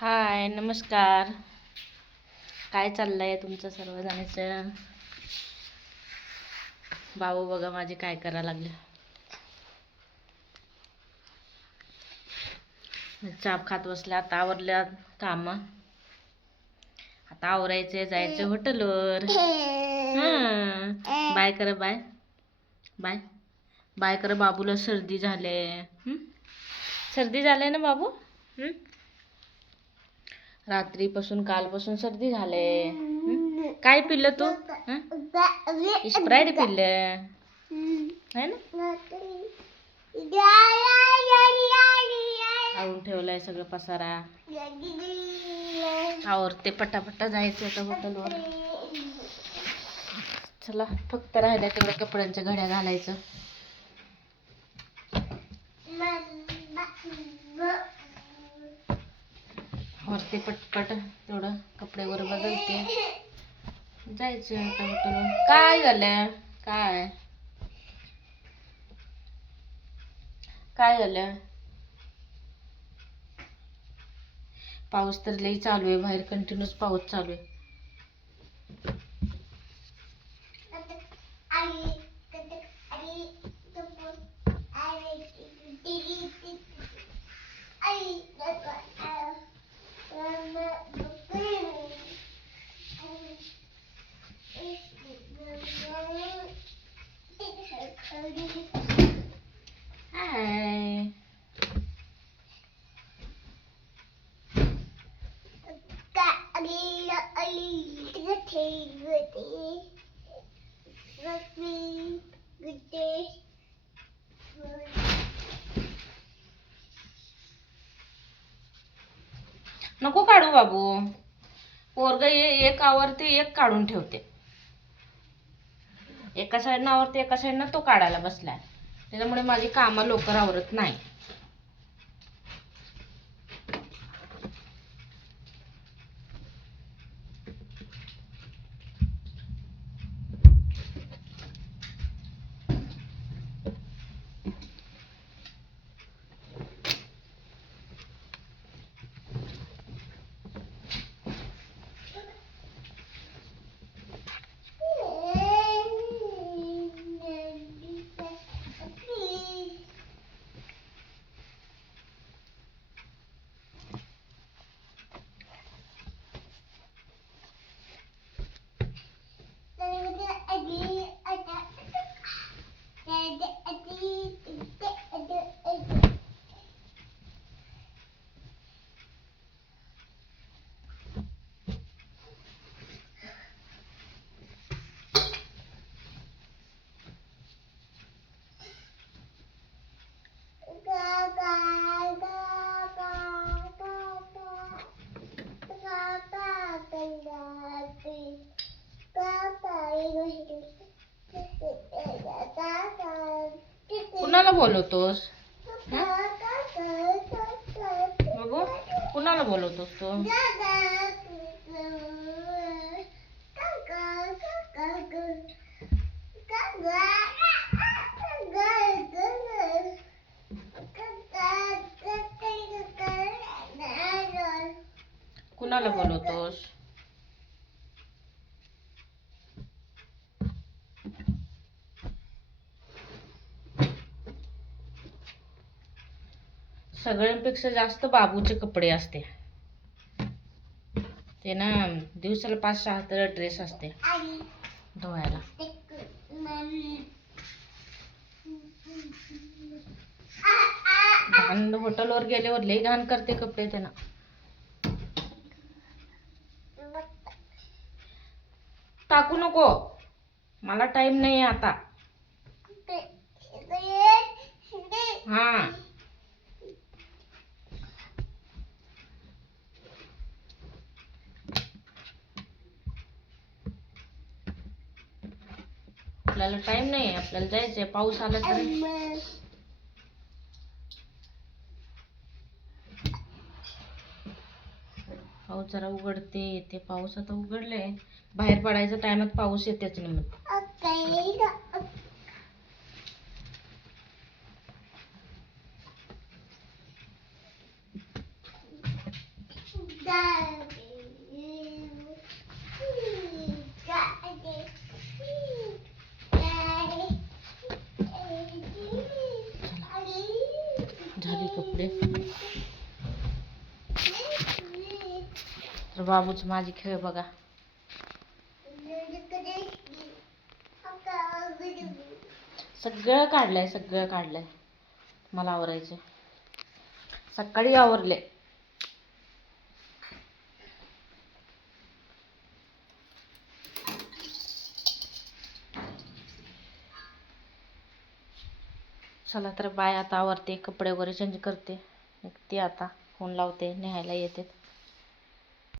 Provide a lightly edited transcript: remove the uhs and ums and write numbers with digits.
हाय, नमस्कार. काय चाललंय तुमचं सर्वजणांचं? भाऊ बघा माझे काय करायला लागले. चाप खात बसल्या. आता आवरल्या काम. आता आवरायचे, जायचं हॉटेलवर. बाय कर, बाय बाय बाय कर. बाबूला सर्दी झाले. सर्दी झाले ना बाबू. रात्रीपासून कालपासून सर्दी झाले. काय पिल्लं तू? स्प्राईट पिल्लं है ना. आवरून ठेवलाय सगळं पसारा. आवरते पटापटा, जायचं आता हॉटेलवर. चला, फक्त राहिल्या तेवढ्या कपड्यांच्या घड्या घालायचं. वरते पटपट तेवढं कपडे वर बदलते, जायचं आता हॉटेलवर. काय झालं? काय काय झालं? पाऊस तर लई चालू आहे बाहेर. कंटिन्यूस पाऊस चालू आहे. हाय. नको काढू बाबू. पोरग एक आवरते, एक काढून ठेवते. एका साईडनं आवरते, एका साईडनं तो काढायला बसलाय. त्याच्यामुळे माझी कामं लवकर आवरत नाही. कुणाला बोलवतोस बाबू? कुणाला बोलवतोस तू? कुणाला बोलवतोस? सगळ्यांपेक्षा जास्त बाबूचे कपडे असते. ते ना दिवसाला 5-6 तर ड्रेस असते धुवायला. घाण हॉटेलवर गेल्यावर लई घाण करते कपडे त्यांना. टाकू नको, मला टाइम नाही आता. हा, आपल्याला टाइम नाही. आपल्याला जायचंय. पाऊस आला तर पाऊस जरा उघडते येते. पाऊस आता उघडले. बाहेर पडायच्या टायमात पाऊस येतेच नाही मग. झाली कपडे. तर बाबूच माझी खेळ बघा. सगळं काढलंय, सगळं काढलंय. मला आवरायचं. सकाळी आवरले. चला तर बाय. आता आवरते, कपडे वगैरे चेंज करते, निघते आता. फोन लावते, न्यायला येते.